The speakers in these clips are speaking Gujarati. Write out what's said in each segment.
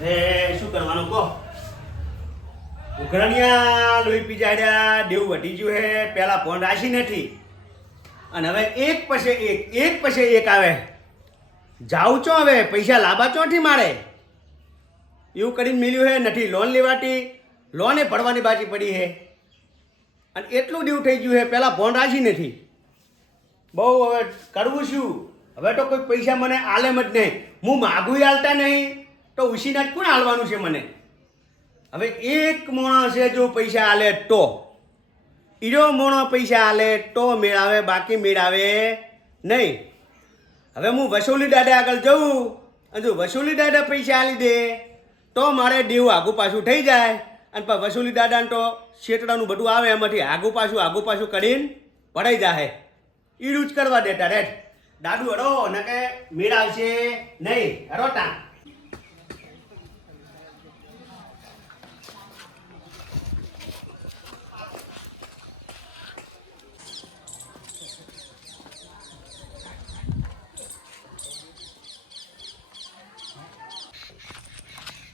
એ શું કરવાનું કહો? ઉઘરણિયા લોહી પીજાડ્યા, દેવું વટી ગયું હે, પેલા ફોન રાશી નથી અને હવે એક પછી એક આવે. જાઉં છો હવે પૈસા લાંબા ચોથી મારે એવું કરીને મિલ્યું હે. નથી લોન લેવાતી, લોને ભરવાની બાકી પડી હે અને એટલું દેવું થઈ ગયું હે, પેલા ફોન રાશી નથી. બહુ હવે કરવું શું? હવે તો કોઈ પૈસા મને આલેમ જ નહીં. હું માગું હાલતા નહીં તો ઉછીના જ કોણ હાલવાનું છે મને? હવે એક મોણસ છે જો પૈસા આલે તો, ઈરો મોણો પૈસા આલે તો મેળાવે, બાકી મેળાવે નહીં. હવે હું વસૂલી દાદા આગળ જઉં અને જો વસૂલી દાદા પૈસા આલી દે તો મારે દેવું આગું પાછું થઈ જાય અને પછી વસૂલી દાદાને તો શેતડાનું બધું આવે, એમાંથી આગું પાછું કરીને પડાઈ જાય. ઈડું જ કરવા દેતા રે દાદુ. હડો ન કે મેળાવશે નહીં. હડો તા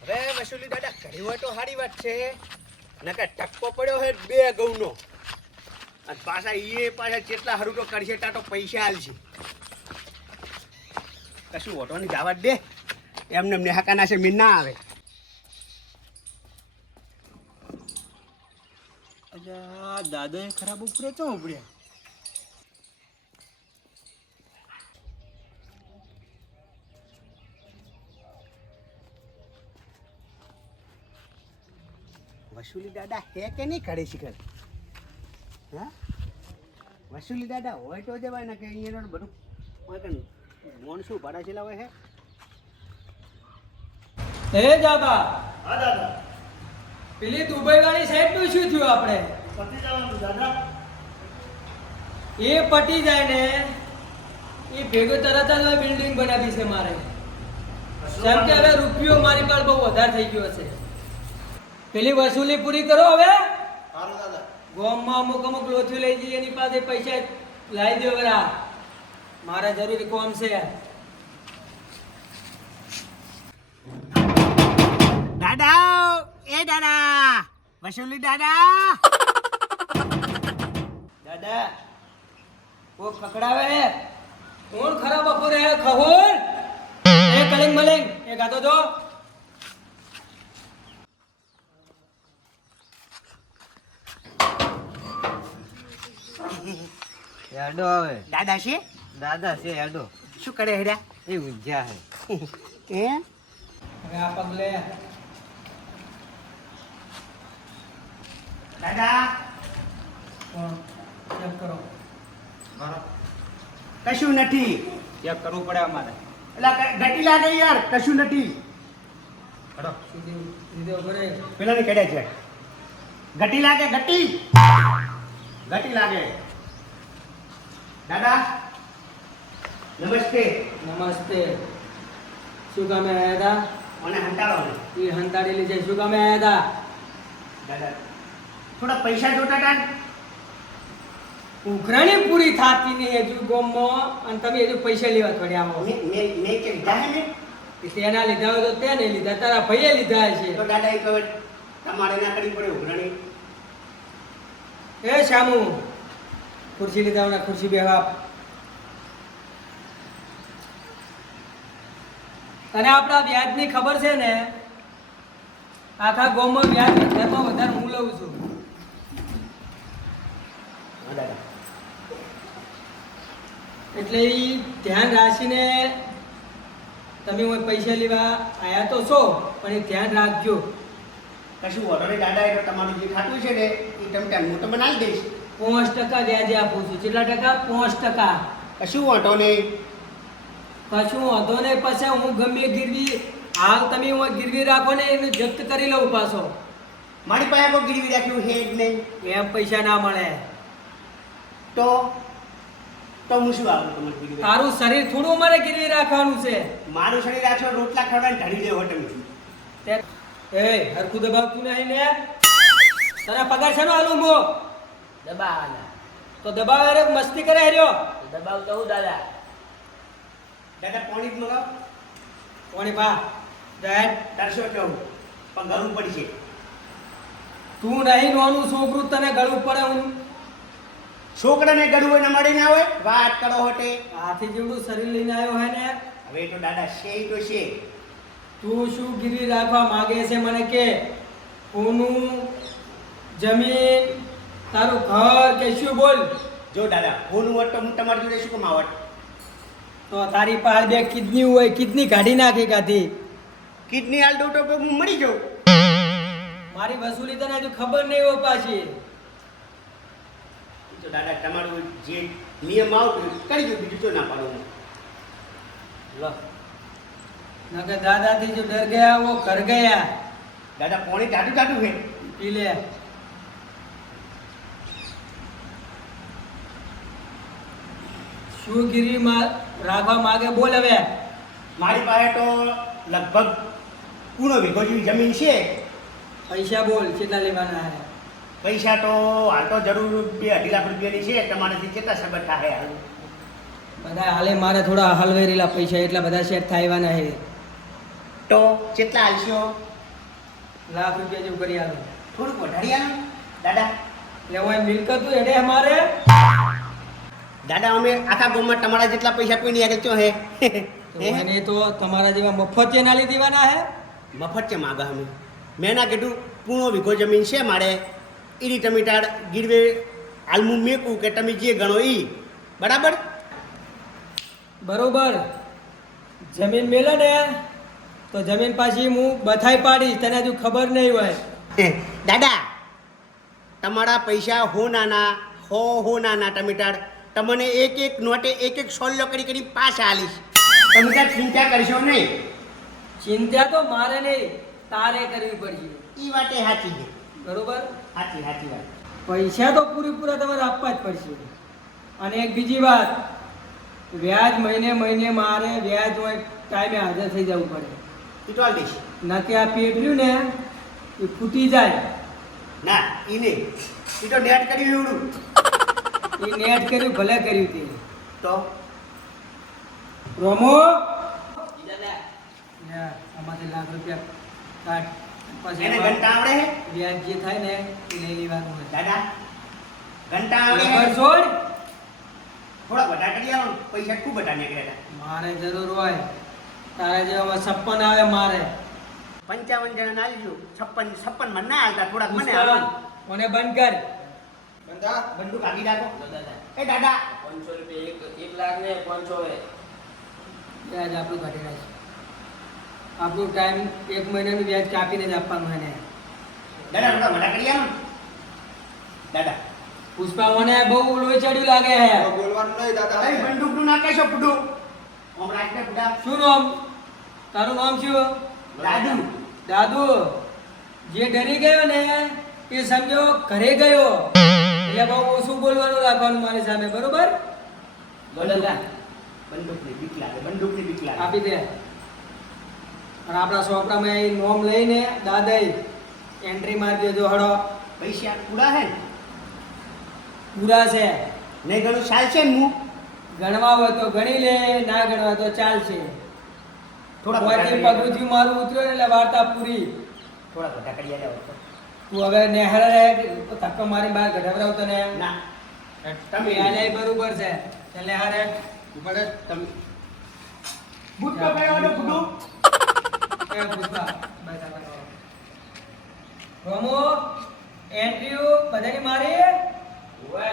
હવે વસૂલી દાદા કરી હોય તો સારી વાત છે. નકર ટક્કો પડ્યો છે 2 ઘઉંનો અને પાછા કેટલા હારું તો કરશે તા તો પૈસા આલશે. કશું ઓટો ની જવા દે, એમને નેહાકાના છે મીન ના આવે. દાદા ખરાબ ઉપડે તો ઉપડ્યા. વસૂલી દાદા હે કે નહીં કરે શિખર? હા, વસૂલી દાદા હોય તો જવાય ને કે અહીંયા બધું હોય કે મોન શું ભાડા છેલ્લા હોય હે. હે દાદા, હા દાદા, પેલી દુબઈ વાળી સાઈડ નું શું થયું? આપણે પતી જવાનું દાદા. એ પટી જાય ને એ ભેગો તરત જ બિલ્ડિંગ બનાવી છે મારે. જેમ કે હવે રૂપિયો મારી પાસે બહુ વધારે થઈ ગયો છે. પેલી વસૂલી પૂરી કરો હવે. સારું દાદા. ગોમમાં અમુક લોચું લઈ જઈએ, એની પાસે પૈસા લાવી દો. હવે મારે જરૂરી કોમ છે. દાદા, એ દાદા, વસૂલી દાદા. દાદા કો ખકડાવે હે? કોણ ખરા બપોરે હે? ખહોર એ કલિંગ મલિંગ એ ગાતો જો. હેડો હવે. દાદા છે? દાદા છે હેડો. શું કરે હેડા? એ ઊંઝા હે. એ હવે આ પગલે દાદા કોણ ચેક કરો. કશું નથી. ચેક કરવું પડે અમારે. એટલે ઘટી લાગે યાર, કશું નથી. સીધો કરે. પેલા ને કડે છે ઘટી લાગે, ઘટી લાગે. દાદા નમસ્તે. નમસ્તે. શું કામે આયા હતા? મને હંતાડો ને. એ હંતાડેલી છે. શું કામે આયા હતા? દાદા થોડા પૈસા જોતા હતા. ઉઘરાણી પૂરી થાતી નહીં હજુ ગોમમાં અને તમે હજુ પૈસા લેવા થોડ્યા આવો. મેં કે લીધા હે ને તેના લીધા હોય તો તેને લીધા, તારા ભાઈએ લીધા છે. તો દાદા એક વખત તમારે ના કરવી પડે ઉઘરાણી. એ શામુ ખુરશી લીધા હમણાં ખુરશી બેવા. અને આપણા વ્યાજની ખબર છે ને? આખા ગામમાં વ્યાજ વધારેમાં વધારે હું લઉં છું. હા દાદા. એટલે એ ધ્યાન રાખીને તમે હું પૈસા લેવા આવ્યા તો છો, પણ એ ધ્યાન રાખજો. કશું વાંધો નહીં દાદા. એટલે તમારું જે ખાતું છે ને એ તમે ત્યાં હું તમને આલી દઈશ. 5% વ્યાજે આપું છું. કેટલા ટકા? 5%. કશું વાંધો નહીં. કશું વાંધો નહીં. પછી હું ગમે ગીરવી હાલ તમે હું ગીરવી રાખો ને એને જપ્ત કરી લઉં પાછો. મારી પાસે કોઈ ગીરવી રાખ્યું છે જ નહીં. એમ પૈસા ના મળે. તો હું શું આપું તમને ગીરવી? તારું શરીર થોડું અમારે ગીરવી રાખવાનું છે. મારું શરીર આછો રોટલા ખવડાવીને ઢળી દેવો તમે. એ હરખું દબાવતું નહીં ને? તારા પગાર છે નો હાલું મો દબાવ. તો દબાવે રે મસ્તી કરે હર્યો. દબાવ તો હું દાદા. દાદા પાણી જ મગાવ. કોણી પા ડેડ, તરસો કેવું પણ ગળવું પડશે. તું નહીં નોનું છોકરું તને ગળવું પડે હું છોકરાને ગળવું એને મળી ના હોય વાત કરો હોટે. હાથી જેવડું શરીર લઈને આવ્યો હે ને હવે તો દાદા છે ઈ તો છે. તું શું ગીરી રાખવા માંગે છે મને કે કોનું જમીન તારું ઘર કે શું બોલ જો દાદા હોનું હોત તો હું તમારી જોડે શું કમાવત. તો તારી પાસે બે કિડની હોય કિડની કાઢી નાખી કાઢી કિડની હાલ દઉં તો હું મરી જાઉં. મારી વસૂલી તને હજુ ખબર નહીં હોય પાછી ઈ તો દાદા તમારું જે નિયમ આવતું કરી દો બીજું તો ના પાડું હું. લો નકે દાદાથી જો ડર ગયા वो कर गया દાદા પોણી ટાટું ટાટું છે. પી લે શું ગીરી રાખવા માંગે બોલ હવે મારી પાસે તો લગભગ પૂરો વીઘો જેવી જમીન છે. પૈસા બોલ કેટલા લેવાના હે પૈસા તો હાલ તો જરૂર 2-2.5 લાખ રૂપિયાની છે. તમારાથી કેટલા સગત થાય હાલ? બધા હાલે મારે થોડા હલવેરેલા પૈસા એટલા બધા સેટ થાયવાના હે તો કેટલા હાલશો? લાખ રૂપિયા જેવું કરી આલો થોડુંક વધારી આલો દાદા. લેવો એ મિલકત એને અમારે દાદા અમે આખા ગામમાં તમારા જેટલા પૈસા કોઈ નહીં આગળ ચો હે. તો એને તો તમારા જેવા મફત ના લઈ દેવાના હે મફત છે માગા અમે. મેં ના કીધું પૂર્ણો વીઘો જમીન છે મારે એની તમે તાર ગીરવે હાલમું મેકું કે તમે જે ગણો ઈ બરાબર. બરોબર જમીન મેલે ને તો જમીન પાછી હું બથાઈ પાડીશ તને હજુ ખબર નહીં હોય દાદા તમારા પૈસા હો નાના ટમેટાર તમને એક નોટે એક સોલ્યો કરી પાછા આલીશ. તમે ત્યાં ચિંતા કરશો નહીં. ચિંતા તો મારે નહીં તારે કરવી પડશે ઈ વાતે સાચી છે. બરોબર સાચી વાત. પૈસા તો પૂરેપૂરા તમારે આપવા જ પડશે અને એક બીજી વાત વ્યાજ મહિને મારે વ્યાજ હોય ટાઈમે હાજર થઈ જવું પડે ઈ તો આલ દઈશ. નકે આ પેટર્યું ને એ ફૂટી જાય ના ઈ નહીં. ઈ તો નેટ કર્યું એવડું. એ નેટ કર્યું ભલે કર્યું તે તો રોમો આમાંથી લાખ રૂપિયા કાઢ એને પછી ઘંટા આવડે હે વ્યાજ જે થાય ને એ લઈ લેવાનું હોય દાદા ઘંટા આવડે હે? રબર છોડ થોડા બધા કરી આવો ને. પૈસા ખૂબ બધા નીકળ્યા મારે જરૂર હોય તારા જેવામાં 56 આવે મારે 55 જણા આલજો. 56 મને ના આલતા થોડાક મને આલો. મને બંધ કર બંદૂક આગી રાખો. એ દાદા 500 રૂપિયા 1 લાખ ને 500 હે વ્યાજ આપણું ઘટી નાખ આપણું ટાઈમ 1 મહિનાનું વ્યાજ કાપીને જ આપવાનું એને દાદા થોડા બધા કરી આવો ને. દાદા પુષ્પા મને બહુ લોહી ચડ્યું લાગે હે બોલવાનું નહીં દાદા અરે બંદૂકનું ના કહેશો ફૂટું. ઓમ રાખને બુડા. શું નામ તારું નામ શું દાદુ. દાદુ જે ડરી ગયો ને એ સમજો ઘરે ગયો એટલે બહુ ઓછું બોલવાનું રાખવાનું મારી સામે બરોબર બંદૂકની બીક લાગે. બંદૂકની બીક લાગે. આપી દે અને આપણા ચોપડામાં એ નોમ લઈને દાદાઈ એન્ટ્રી મારી દેજો હળો પૈસા પૂરા હે ને? પૂરા છે નહીં ઘણું ચાલશે ને હું ગણવા હોય તો ગણી લે ના ગણવા હોય તો ચાલશે થોડા મોંથી પગુથી મારું ઉતર્યો ને એટલે વાર્તા પૂરી થોડા બધા કરી આવો તો. તું હવે નેહરા રે ધક્કો મારી બહાર ગઢવરાવ તને ના તમે આલે બરોબર છે એટલે હારે ઉપર તમે બુટ તો કયો ઓલો બુટુ એ પુષ્પા બેઠા કરો રોમો એન્ટ્રીઓ બધાની મારી ઓવે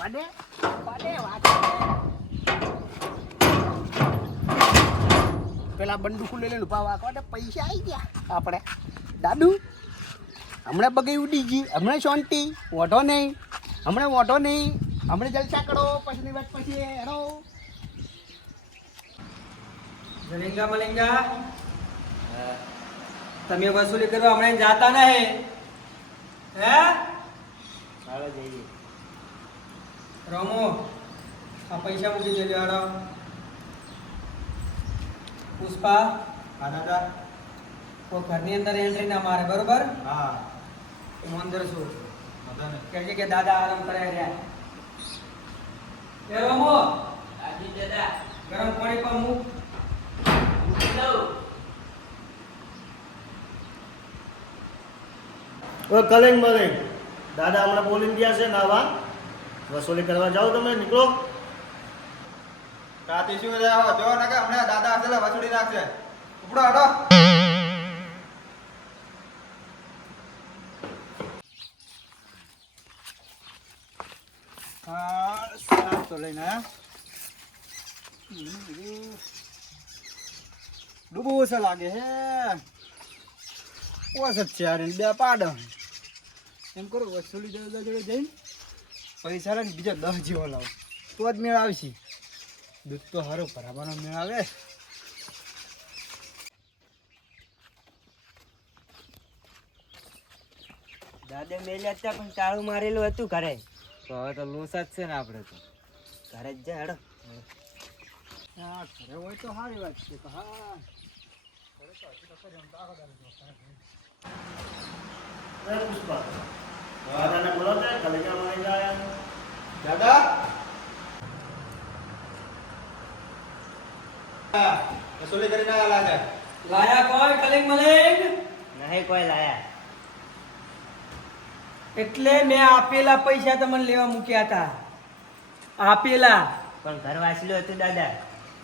વાડે પેલા બંદૂક લઈ લેલું ભાવ વાડે પૈસા આવી ગયા આપણે. દાદુ હમણાં બગઈ ઉડી ગઈ. હમણાં શાંતિ ઓઢો નહીં. હમણાં જલસા કરો. પછીની વાત પછી હેડો. જલિંગા મલિંગા તમે વસૂલી કરવા હમણાં જાતા નહીં હે ચાલો જઈએ. રોમો આ પૈસા મૂકી દેજો હાડો પુષ્પા હા દાદા કોઈ ઘરની અંદર એન્ટ્રી ના મારે બરોબર હા હું અંદર છું દાદા ને કહે છે કે દાદા આરામ કરે રહ્યા એ રમો આજી દાદા ગરમ પાણી પર મૂક. મૂકી દઉં. ઓ કલિંગ મલિંગ દાદા હમણાં બોલીને ગયા છે નાવા વસૂલી કરવા જાઓ તમે નીકળો. રાતે શું રહ્યા જો ને કે હમણાં દાદા હશે વસૂડી નાખશે ઉપડો હટો. હા સાફ તો લઈને આયા. ડૂબો ઓછો લાગે હે ઓછો જ છે યાર બે પાડ એમ કરો વસૂલી દાદા જોડે જઈને પૈસા ને બીજો 10 જેવો લાવો તો જ મેળ આવશે. દૂધ તો હારો ભરાવાનો મેળ આવે. દાદા મેલ્યા હતા પણ તાળું મારેલું હતું ઘરે. તો હવે તો લોસા જ છે ને આપણે તો. ઘરે જ જા હેડો. હા ઘરે હોય તો સારી વાત છે. હા એ પુષ્પા દાદાને બોલો ને કલિંગા મલિંગ આયા. દાદા વસૂલી કરીને આયા લાગે. લાયા કોઈ કલિંગ મલિંગ? નહીં કોઈ લાયા. એટલે મેં આપેલા પૈસા તમને લેવા મૂક્યા હતા. આપેલા પણ ઘર વાંચલું હતું દાદા.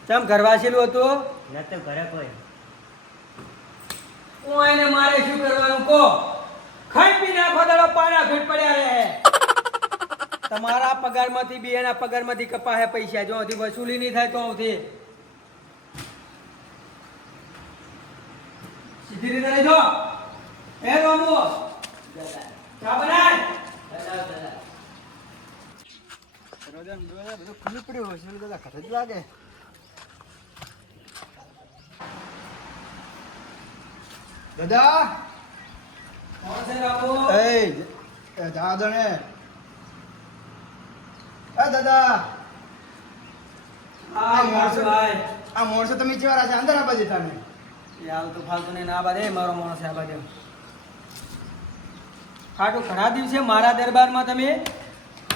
ચમ ઘર વાસેલું હતું? નતું ઘરે કોઈ. હું એને મારે શું કરવાનું કહો? ખાઈ પીને આખો દાડો પાડા ઘટ પડ્યા રહે. તમારા પગારમાંથી બી એના પગારમાંથી કપાહે પૈસા. જો હજી વસૂલી નહીં થાય તો આવતી સીધી રીતે રહેજો. એ રોમો ચા બનાય. દરવાજા ને દરવાજા બધું ખુલ્લું પડ્યું હોય છે દાદા ઘરે જ લાગે. દાદા કોણ છે રામો? એ દાદા ને દાદા આ માણસ ભાઈ આ માણસો તમે ચેવારા છે અંદર આ બાજુ તમે. એ હાલ તો ફાલતુ ને ના બાદે મારો માણસ આ બાજુ. ખાટું ઘણા દિવસે મારા દરબારમાં તમે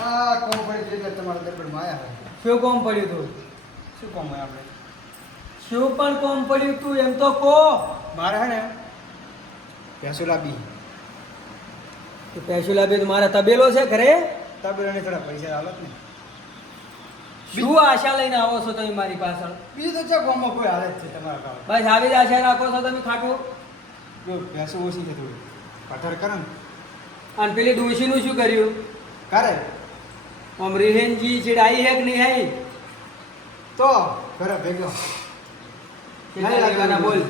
હા કોમ પડી એટલે તમારા દરબારમાં આયા હોય. શું કોમ પડ્યું તું? શું કામ હોય આપણે? શું પણ કોમ પડ્યું તું એમ તો કહો. મારે હે ને ભેંસો લાવી. તો પૈસું લાવ્યું તો મારા તબેલો છે ઘરે. તબેલાને થોડા પૈસા હાલત ને. શું આશા લઈને આવો છો તમે મારી પાછળ? બીજું તો છે ગામમાં કોઈ હાલત છે તમારા કામ. બસ આવી જ આશા રાખો છો તમે ખાટું. જો ભેંસો ઓછી છે થોડી પથ્થર કરે ને અને પેલી ડોશીનું શું કર્યું? કરે આમ રિહેનજી ચીડાઈ હે કે નહીં આવી? તો ઘરે ભેગો કેટલા લેવાના બોલ?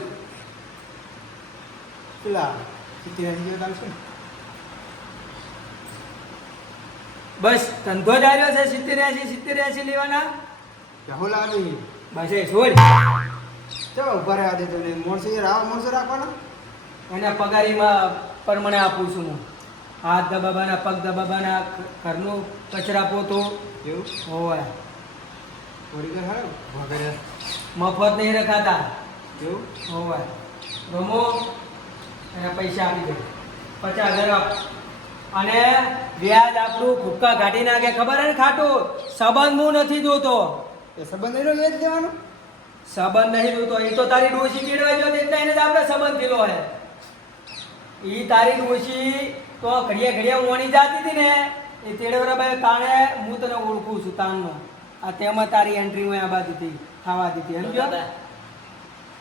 પેલા 70-80 જેવા આવશે ને. બસ ધંધો જ આવ્યો છે 70-80 લેવાના. ભેહો લાવી બસ એ છોડ. ચલો ઉભા રહ્યા દેતો ને મોણસો મોણસો રાખવાના. એના પગારીમાં પ્રમાણે આપું છું હું. હાથ દબાબાના પગ દબાબાના ઘરનું કચરા પોતો એવું હોય. થોડી કઈ હારે વગેરે મફત નહીં રખાતા એવું હોય. રમો એના પૈસા આપી દે 50,000 આપ. અને વ્યાજ આપણું ભૂક્કા કાઢી નાખે ખબર હે ને ખાટું? સંબંધ હું નથી જોતો. એ સંબંધ એનો એ જ દેવાનો. સંબંધ નહીં જોતો. એ તો તારી ડોશી ચીડવા જો એટલે એને જ આપણે સંબંધ થયેલો હે. એ તારી ડોશી તો ઘડિયા ઓણી જાતી હતી ને એ તેડવરાભાઈ તાણે હું તને ઓળખું છું તાણનો. આ તેમાં તારી એન્ટ્રી હું આ બાજુથી થવા દીધી સમજો.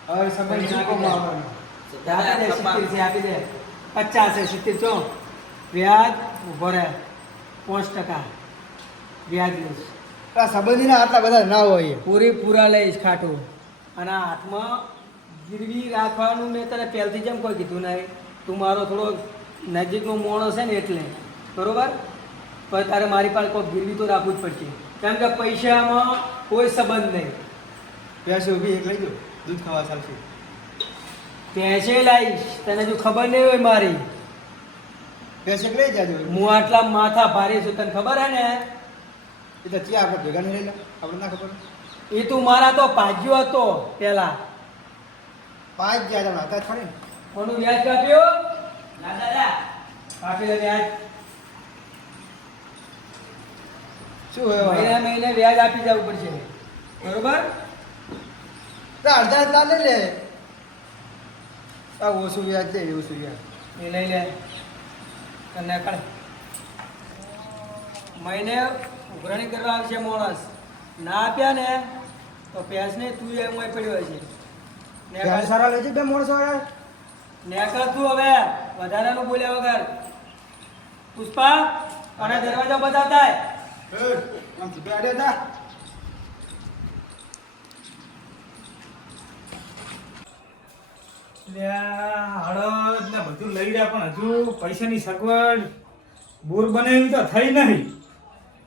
હવે સંબંધ શું કામ આવવાનો? આપી દે 70 છે આપી દે 50 છે 70 ચો વ્યાજ ઉભો રહે 5% વ્યાજ લઈશ. આ સંબંધીના આટલા બધા ના હોય. પૂરેપૂરા લઈશ ખાટું. અને આ હાથમાં ગીરવી રાખવાનું મેં તને પહેલથી જેમ કોઈ કીધું નહીં. તું મારો થોડો નજીકનો માણસ છે ને એટલે બરોબર. પણ તારે મારી પાસે કોઈ ગીરવી તો રાખવું જ પડશે. કેમ કે પૈસામાં કોઈ સંબંધ નહીં. ભેંસો ઊભી એક લઈ દો દૂધ ખાવા ચાલશે. પૈસે લાવીશ તને જો ખબર નહીં હોય મારી. ભેંસ એક લઈ જાજો. હું આટલા માથા ભારે છું તને ખબર હે ને? એ તો ત્યાં આપણે ભેગા નહીં રહેલા આપણે ના ખબર. એ તું મારા તો ભાગ્યો હતો પેલા. 5 જ્યાં જણા હતા ખરી ને. કોનું વ્યાજ કાપ્યો? ના દાદા. કાપી દે વ્યાજ. શું હોય મહિને મહિને વ્યાજ આપી જવું પડશે બરોબર તો અડધા અડધા લઈ લે આ ઓછું વ્યાજ દે ઓછું વ્યાજ એ લઈ લે અને કર મહિને ઉઘરાણી કરવા આવશે માણસ ના આપ્યા ને તો ભેંસને તું એમ હોય પડ્યો છે વ્યાજ સારા લેજે બે માણસો યાર નેકળ તું હવે વધારાનું બોલ્યા વગર પુષ્પા અને દરવાજો બતાવતા આમથી બેડે તા હળદ ને બધું લઈ રહ્યા પણ હજુ પૈસાની સગવડ બોર બનાવી તો થઈ નહીં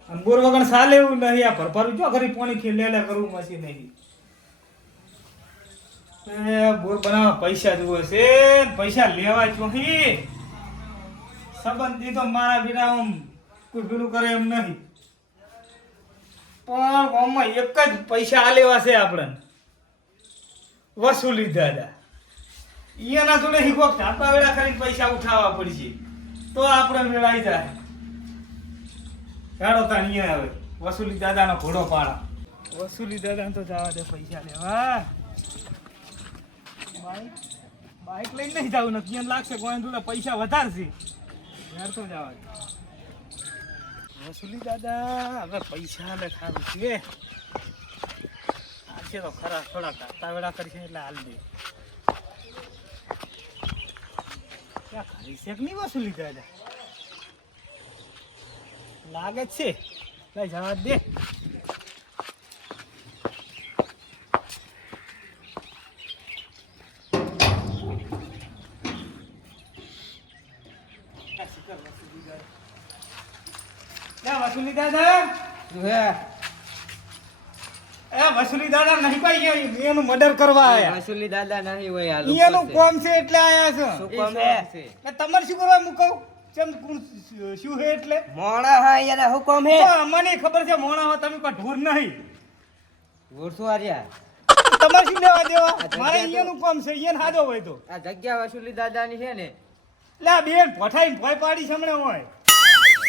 અને બોર વગર સાલે એવું નહીં આ ભરભરું જો ઘરી પાણી ખેલે કરવું મશીન નહીં એ બોર બનાવવા પૈસા જુએ છે પૈસા લેવા ચોહી સંબંધી તો મારા વિના આમ કોઈ પેલું કરે એમ નહીં પણ આમાં એક જ પૈસા આ લેવા છે આપણે વસૂલી દાદા એના જોડે હિકો ઢાપા વેળા કરીને પૈસા ઉઠાવવા પડશે તો આપણે મેળાઈ જાય હેડો તા અહીંયા આવે વસૂલી દાદાનો ઘોડો પાડા વસૂલી દાદાને તો જવા દે પૈસા લેવા બાઈક લઈને નહીં જવું નથી એમ લાગશે કોઈ જોડે પૈસા વધારશે યાર તો જવા દે વસૂલી દાદા હવે પૈસા લે ખાવું છે આ છે તો ખરા થોડા ઢાપા વેળા કરશે એટલે હાલ દે ક્યાં ખરી છે કે નહીં વસૂલી દાદા લાગે જ છે લઈ જવા દે વસૂલી દાદા એ વસૂલી દાદા નહીં કોઈ એનું મર્ડર કરવા આયા વસૂલી દાદા નહીં હોય આ એનું કોમ છે એટલે આયા છો શું કામ હે? તમારે શું કરવા મૂકવ ચમ કોણ શું હે એટલે મોણા હા યાર હુકમ હે તો મને ખબર છે મોણા હો તમે કોઈ ઢોર નહીં વોરસુ આર્યા તમારે શું લેવા દેવા જગ્યા મારે તો- અહીંયાનું કામ છે અહીંયા હાજો હોય તો આ જગ્યા વસૂલી દાદાની છે ને લે બેન પોઠાઈને ભોય પાડી સામે હોય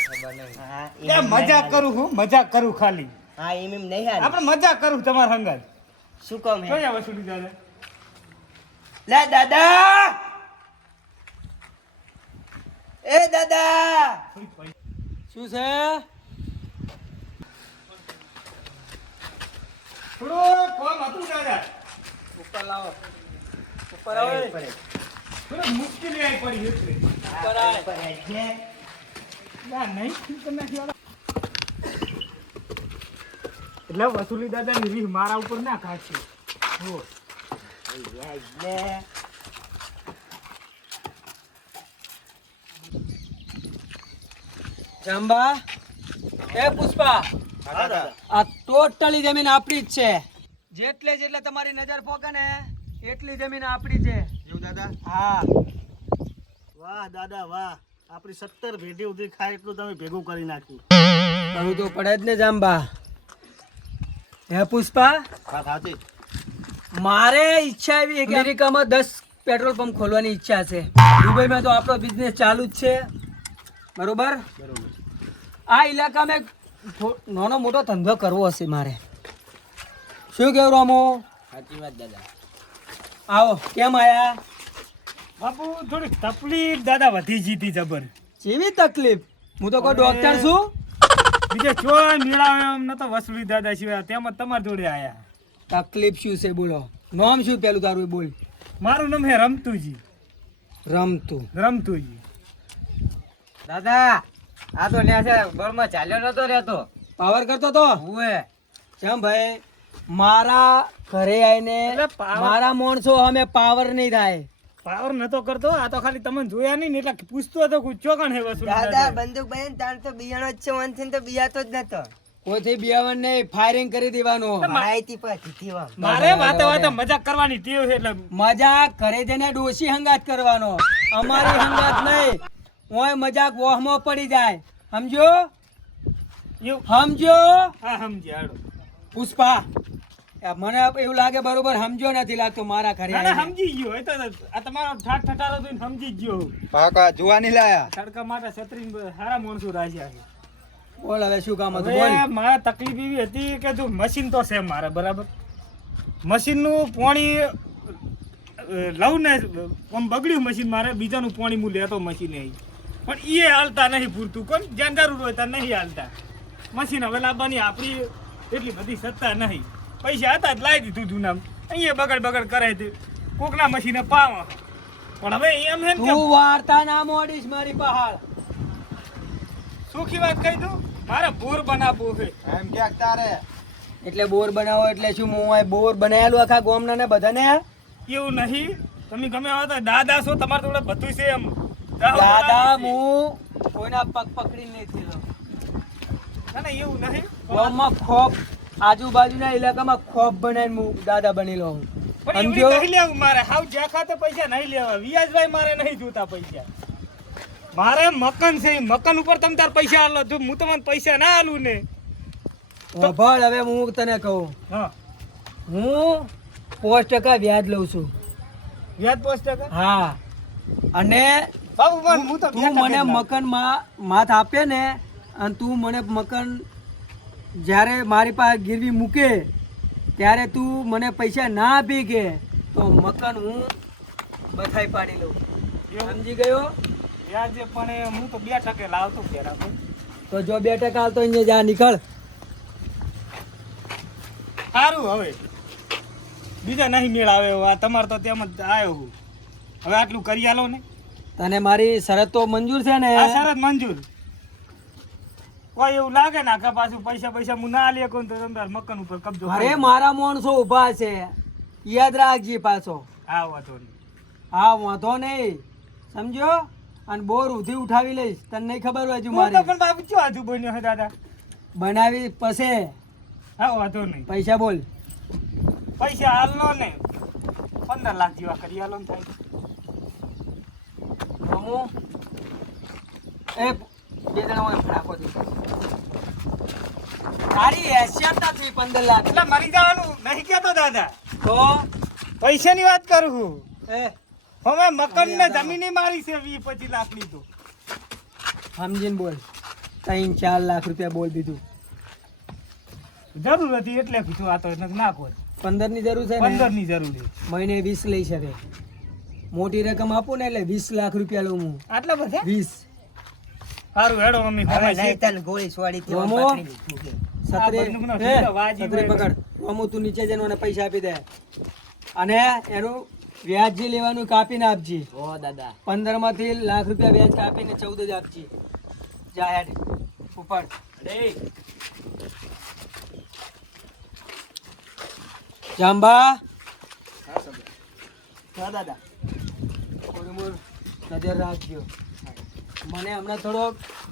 ખબર નહીં હા લે મજાક કરું હું મજાક કરું ખાલી હા એમ નહીં હાલ આપણે મજાક કરું તમારા સંગાત શું કામ હે કયા વસૂલી દાદા લે દાદા એ દાદા શું છે થોડું કામ હતું દાદા ઉપર લાવો ઉપર આવો થોડું મુશ્કેલી આવી પડી એટલે ઉપર આય ના નહીં ઠીક નથી વાળા એટલે વસૂલી દાદાની રીહ મારા ઉપર ના કાઢશે હો જાંબા એ પુષ્પા હા દાદા આ ટોટલી જમીન આપણી જ છે જેટલે તમારી નજર ફોકે ને એટલી જમીન આપણી છે એવું દાદા હા વાહ દાદા વાહ આપણી 17 પેઢી સુધી ખાય એટલું તમે ભેગું કરી નાખ્યું કહું તો પડે જ ને જાંબા હે પુષ્પા વાત સાચી મારે ઈચ્છા એવી છે કે અમેરિકામાં 10 પેટ્રોલ પંપ ખોલવાની ઈચ્છા છે દુબઈમાં તો આપણો બિઝનેસ ચાલુ જ છે બરોબર બરોબર આ ઇલાકામાં એક નાનો મોટો ધંધો કરવો હશે મારે શું કેવું રામો સાચી વાત દાદા આવો કેમ આયા બાપુ થોડી તકલીફ દાદા વધી જીતી જબર જેવી તકલીફ હું તો કોઈ ડોક્ટર છું બીજે ચોય મેળાવે એમ નતો વસૂલી દાદા સિવાય તેમાં તમારી જોડે આયા તકલીફ શું છે બોલો નામ શું પેલું તારું એ બોલ મારું નામ હે રમતુજી રમતું રમતુજી દાદા આ તો ન્યા છે બળમાં ચાલ્યો નતો રહેતો પાવર કરતો તો હુએ કેમ ભાઈ મારા ઘરે આવીને એટલે power- મારા માણસો અમે પાવર નહીં થાય પાવર નતો કરતો આ તો ખાલી તમને જોયા નહીં ને એટલે પૂછતો હતો કે ચોકણ હે વસૂલી દાદા દાદા બંદૂક બહેન તાર તો બિયાણો જ છે વનથી તો બિયાતો જ નતો કોઈથી બિયાવણ નહીં ફાયરિંગ કરી દેવાનું માહિતી પર જીતી વા મારે વાતે વાતે મજાક કરવાની ટેવ છે એટલે મજાક ઘરે જઈને ડોશી હંગાત કરવાનો અમારી હંગાત નહીં ઓય મજાક વોહમાં પડી જાય સમજો એવું સમજો હા સમજી હાડો પુષ્પા મને એવું લાગે બરોબર સમજો નથી લાગતો મારા ઘરે ના ના આવીને. સમજી ગયો એ તો આ તમારો ઠાઠ ઠઠારો જોઈને સમજી જ ગયો પાકા જોવાની લાયા તડકા માટે છત્રી સારા માણસો રાખ્યા છે બોલ હવે શું કામ હતું બોલ. હવે મારે તકલીફ એવી હતી કે જો મશીન તો છે મારે બરાબર, મશીનનું પાણી લઉં ને આમ બગડ્યું મશીન મારે, બીજાનું પાણી હું લેતો મશીન અહીં, પણ એ હાલતા નહીં પૂરતું, કોણ જ્યાં જરૂર હોય ત્યાં નહીં હાલતા મશીન. હવે લાવવાની આપણી એટલી બધી સત્તા નહીં, પૈસા હતા જ લાવી દીધું જૂના, અહીંયા બગડ કરે છે કોકના મશીને પાવ. પણ હવે એમ છે ને કે તું વાર્તા ના મોડીશ મારી પહાડ. સુખી વાત કહી દઉં, મારે બોર બનાવવું છે. એમ ક્યાંક તારે એટલે બોર બનાવો એટલે શું હું આ બોર બનાવેલું આખા ગામના ને બધાને? એવું નહીં, તમે ગમે આવો તો દાદા છો, તમારે જોડે બધું છે એમ. દાદા હું કોઈના પગ પકડી નહીં થયેલો. ના ના એવું નહીં, ગામમાં ખોપ આજુબાજુના ઇલાકામાં ખોપ બનાવીને હું દાદા બનેલો હું. પણ એવું સમજ્યો? નહીં લેવું મારે, હાવ જ્યાં ખાતે પૈસા નહીં લેવા. વ્યાજભાઈ મારે નહીં જોતા પૈસા, મારે મકાન છે, મકાન ઉપર તમે તાર પૈસા આલો, જો હું તમને પૈસા ના આલું ને સાંભળ હવે હું તને કહું, હા હું 5% વ્યાજ લઉં છું. વ્યાજ 5%. હા, અને બાબુ હું તો તું મને મકાન માથ આપે ને, અને તું મને મકાન જ્યારે મારી પાસે ગીરવી મૂકે ત્યારે તું મને પૈસા ના આપી કે તો મકાન હું બથાઈ પાડી લઉં. સમજી ગયો? વ્યાજ પણ હું તો 2% લાવતો પેલા તો જો 2% હાલતો અહીંયા જા નીકળ. સારું. હવે બીજા નહીં મેળ આવે એવો, આ તમારે તો તેમ જ આવ્યો હું. હવે આટલું કરી આલો ને, તને મારી શરત તો મંજૂર છે ને? આ શરત મંજૂર. કોઈ એવું લાગે ને કે પાછું પૈસા હું ના લે કોણ તો તમારે મકાન ઉપર કબજો અરે મારા માણસો ઊભા છે, યાદ રાખજે પાછો. હા વાંધો નહીં. હા વાંધો નહીં, સમજ્યો? અને બોર ઉધી ઉઠાવી લઈશ, તને નહીં ખબર હોય હજુ હું તો મારી પણ બાબુ ચો આજુ બન્યો છે દાદા. બનાવી પછી હા વાંધો નહીં. પૈસા બોલ. પૈસા હાલ લો ને 15 લાખ જેવા કરી આલો ને થાય. મામુ એ 2 જણા મને ફડાકો દે. તારી હેસિયત નથી 15 લાખ. એટલે મરી જવાનું નહીં કેતો દાદા, તો પૈસાની વાત કરું છું. એ હવે મકાન ને જમીન મારી છે 20-25 લાખ ની. તો સમજીને બોલ. 3-4 લાખ રૂપિયા બોલ દીધું. જરૂર હતી એટલે કીધું, આ તો ના કોઈ 15 ની જરૂર છે 15 ને? ની જરૂર છે. મહિને 20 લઈ શકે. મોટી રકમ આપું ને એટલે 20 લાખ રૂપિયા લઉં હું. આટલા બધા 20. સારું હેડો મમ્મી ખવાય છે. રોમો, છત્રી બધું નો એ, સીધો વાજી છત્રી હોય. પકડ. રોમો તું નીચે જઈને મને પૈસા આપી દે, અને એનું વ્યાજ જે લેવાનું કાપીને આપજી. 15 માંથી લાખ રૂપિયા વ્યાજ કાપીને 14 જ આપજી. જા હેડ ઉપર. જાંબા દાદા થોડી મોર નજર રાખજો. મને હમણાં થોડો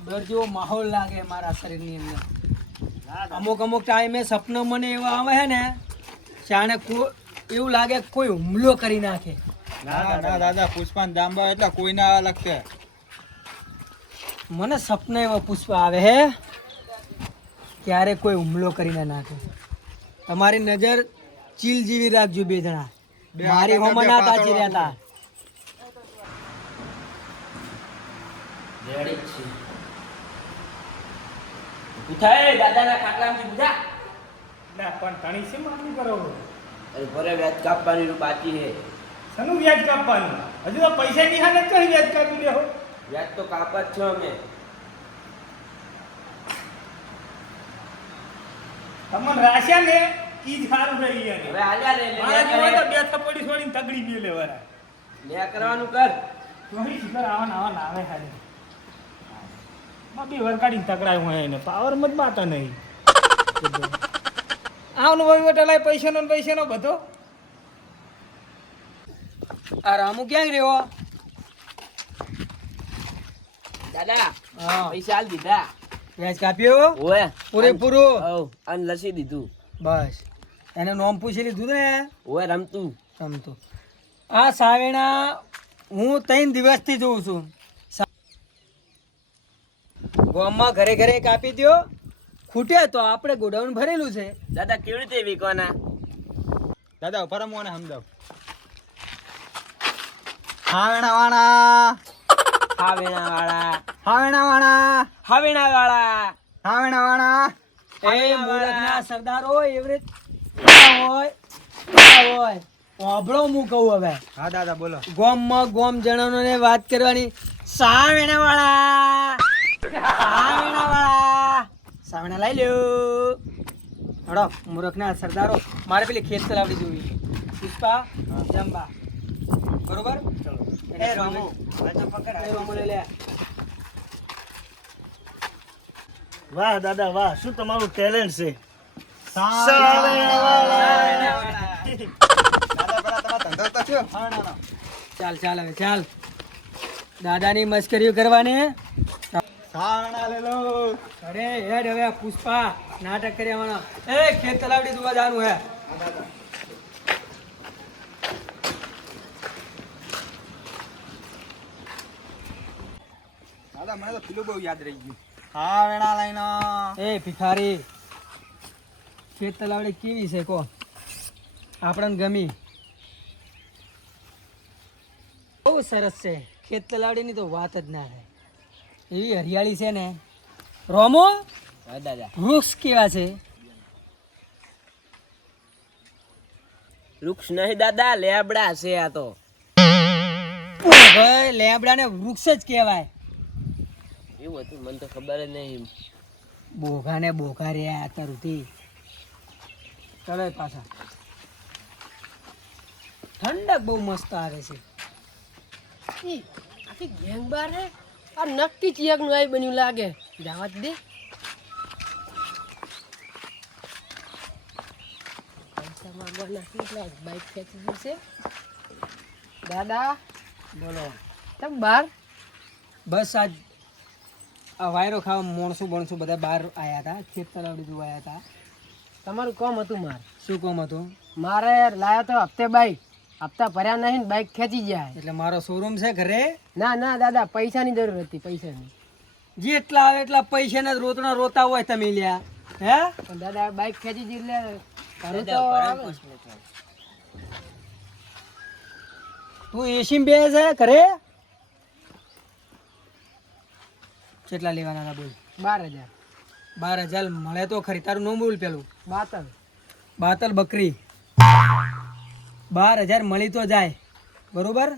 ડર જેવો માહોલ લાગે મારા શરીરની અંદર. અમુક ટાઈમે સપનો મને એવા આવે છે ને, જાણે એવું લાગે કે કોઈ હુમલો કરી નાખે. ના દાદા, પુષ્પાન જાંબા એટલે કોઈ ના લગતે. મને સપના એવા પુષ્પ આવે હે ક્યારે કોઈ હુમલો કરી ના નાખે. તમારી નજર ચીલ જેવી રાખજો 2 જણા. મારી હોમાં ના તાચી રહેતા. ના પણ તણી શેમ આટલું કરો છો? વ્યાજ કાપવાની બાકી છે. શેનું વ્યાજ કાપવાનું? હજુ તો પૈસા ની હાલે કઈ વ્યાજ કાપી લેહો? વ્યાજ તો કાપ જ છો અમે. તમને રાશ્યા ને ઈ જ સારું રહી હવે યાર. હાલ્યા રે મારા જેવા તો બે થપ્પડી છોડીને તગડી મેલે વાળા. લે કરવાનું કર. તોય શિખર આવા ના આવે હાલે. માં બે વાર કાઢીને તકડાય હોય એને પાવર મત બાતા નહીં. આવનો વહીવટ લાય પૈસાનો બધો. આ રામુ ક્યાં રહ્યો? દાદા હા, પૈસા હાલ દીધા. વ્યાજ કાપ્યો ઓએ પૂરેપૂરું? હવ અન લસી દીધું. બસ એને નોમ પૂછી લીધું ને? ઓએ રમતું. રમતું. આ સાવેણા હું 3 દિવસથી જોઉં છું. ગામમાં ઘરે ઘરે કાપી દ્યો, ખૂટે તો આપણે ગોડાઉન ભરેલું છે. દાદા કેવી રીતે વિકવાના? દાદા ઉપર મને સમજાવ. હાવેણા વાળા, હાવેણા વાળા, હાવેણા વાળા, હાવેણા વાળા. સાવણા વાળા એ મૂરખના સરદારો એવરેજ હોય ઓભળો હું કહું હવે હા દાદા બોલો. ગોમમાં ગોમ જણાવોને વાત કરવાની સાવણા લઈ લ્યો હડો મૂરખના સરદારો મારે પેલી ખેત ચલાવડી જોવી પુષ્પા જંબા બરોબર એ રોમો લે લે વાહ દાદા વાહ, શું તમારું ટેલેન્ટ છે. ચાલ ચાલ હવે ચાલ દાદાની મસ્કરીઓ કરવાની સાવણા લે લો. અરે હેડ હવે આ પુષ્પા નાટક કર્યા એ ખેત તલાવડી દુવા જવાનું હે દાદા મને તો પેલું બહુ યાદ રહી ગયું. સાવણા લઈને એ ભિખારી ખેત તલાવડી કેવી છે કો આપણને ગમી બહુ સરસ છે ખેત તલાવડીની તો વાત જ ના થાય એવી હરિયાળી છે ને રોમો હા દાદા વૃક્ષ કેવા છે વૃક્ષ નહીં દાદા લેબડા છે આ તો ભાઈ લેબડાને વૃક્ષ જ કહેવાય એવું હતું મને તો ખબર જ નહીં બોઘા ને બોઘા રહ્યા અત્યારથી ચલો એ પાછા ઠંડક બહુ મસ્ત આવે છે આખી ગેંગ બાર હે આ નક્કી ચિયક નું આઈ બન્યું લાગે જવા જ દે પૈસા માંગવાના કેટલા બાઈક ખેંચી જશે દાદા બોલો તમ બાર બસ આજ આ વાયરો ખાવા માણસો બણસો બધા બહાર આવ્યા હતા ખેત તલાવડી જોવા આવ્યા હતા તમારું કામ હતું માર શું કામ હતું મારે લાયા તો હપ્તે બાઈક હપ્તા ભર્યા નહીં ને બાઈક ખેંચી જાય એટલે મારો શોરૂમ છે ઘરે ના ના દાદા પૈસાની જરૂર હતી પૈસાની જેટલા આવે એટલા પૈસાના રોતણા રોતા હોય તમે લ્યા હે પણ દાદા બાઈક ખેંચી જ એટલે ઘરું તો આવે. તું એસી બે છે ઘરે કેટલા લેવાના હતા બોલ 12,000 12,000 મળે તો ખરી તારું નો બોલ પેલું બાતલ બાતલ બકરી 12,000 મળી તો જાય બરોબર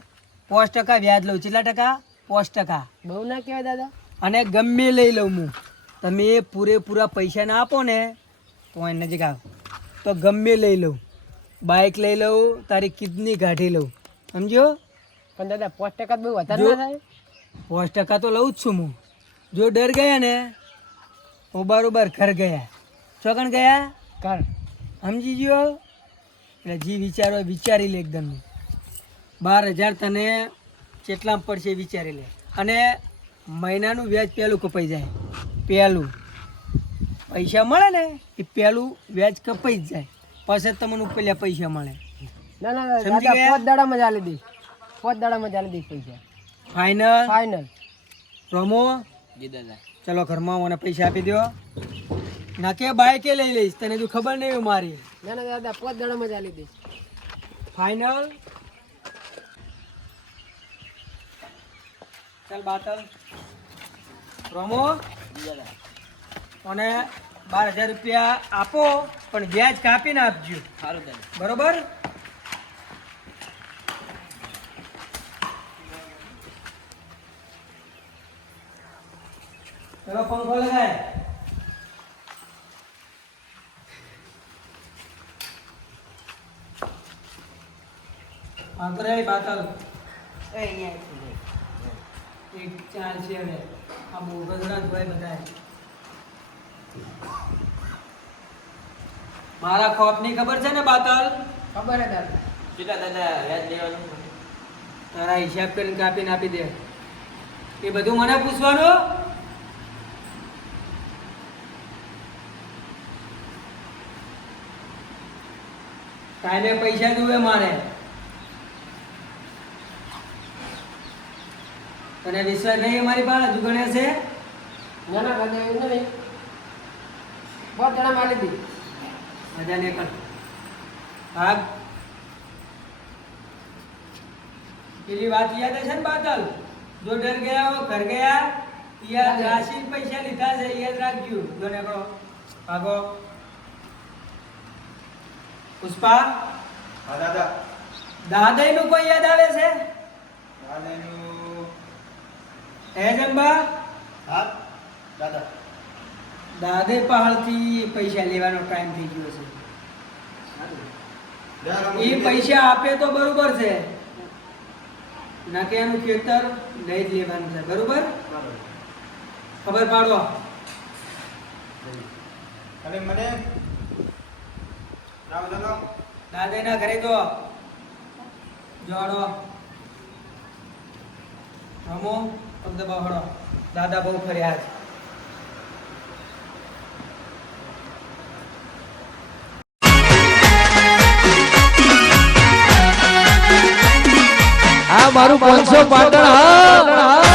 5% વ્યાજ લઉં કેટલા ટકા 5% બહુ ના કહેવાય દાદા અને ગમે લઈ લઉં હું તમે પૂરેપૂરા પૈસા ના આપો ને તો અહીં નજીક આવ તો ગમે લઈ લઉં બાઇક લઈ લઉં તારી કિડની કાઢી લઉં સમજ્યો પણ દાદા 5% બહુ વધારે જો- ના થાય 5% તો લઉં જ છું હું જો ડર ગયા ને તો બરોબર ઘર ગયા ચોકણ ગયા કર સમજી ગયો એટલે જે વિચારો હોય વિચારી લે એકદમ 12,000 તને કેટલા પડશે એ વિચારી લે અને મહિનાનું વ્યાજ પહેલું કપાઈ જાય પહેલું પૈસા મળે ને એ પહેલું વ્યાજ કપાઈ જ જાય પછી તમને પહેલા પૈસા મળે ના ના સમજી દાદા ગયા? 5 દાડામાં જ આલી દઈશ 5 દાડામાં જ આલી દઈશ પૈસા ફાઇનલ ફાઇનલ રમો જી દાદા ચલો ઘરમાં મને પૈસા આપી દો ના કે બાઈકે લઈ લઈશ તને જો ખબર નહીં હોય મારી ના ના દાદા 5 દાડામાં જ આલી દઈશ ફાઇનલ ચાલ બાતલ રમો અને 12,000 રૂપિયા આપો પણ વ્યાજ કાપીને આપજો સારું દાદા બરોબર ચલો પંખો લગાય અંતરે બાતલ એક ચાલ છે હવે આ બોગસડા જ હોય બધા મારા ખોફની ખબર છે ને બાતલ ખબર હે દાદા કેટલા દાદા વ્યાજ દેવાનું તારા હિસાબ કરીને કાપીને આપી દે એ બધું મને પૂછવાનું કાયમે પૈસા જોવે મારે તને વિશ્વાસ નહીં અમારી પાસે હજુ ગણે છે ના ના દાદા એવું નહીં 5 દાડામાં આલી દઈશ મજા નહીં કર ભાગ પેલી વાત યાદ છે ને બાદલ જો ડર ગયા હો ઘર ગયા યાદ રાશિ પૈસા લીધા છે યાદ રાખજો. જો નીકળો ભાગો. પુષ્પા હા દાદા દાદાઈ નું કોઈ યાદ આવે છે? દાદાનું હે જંબા હા દાદા દાદે પહાડથી પૈસા લેવાનો ટાઈમ થઈ ગયો છે. એ પૈસા આપે તો બરોબર છે, ના કે એનું ખેતર લઈ જ લેવાનું છે. બરોબર? ખબર પાડો. અને મને રામ દાદા દાદાના ઘરે તો જોડો રમો પગ દબાવડો. દાદા બહુ ફર્યા છે. આ મારું 500 પાટણ હા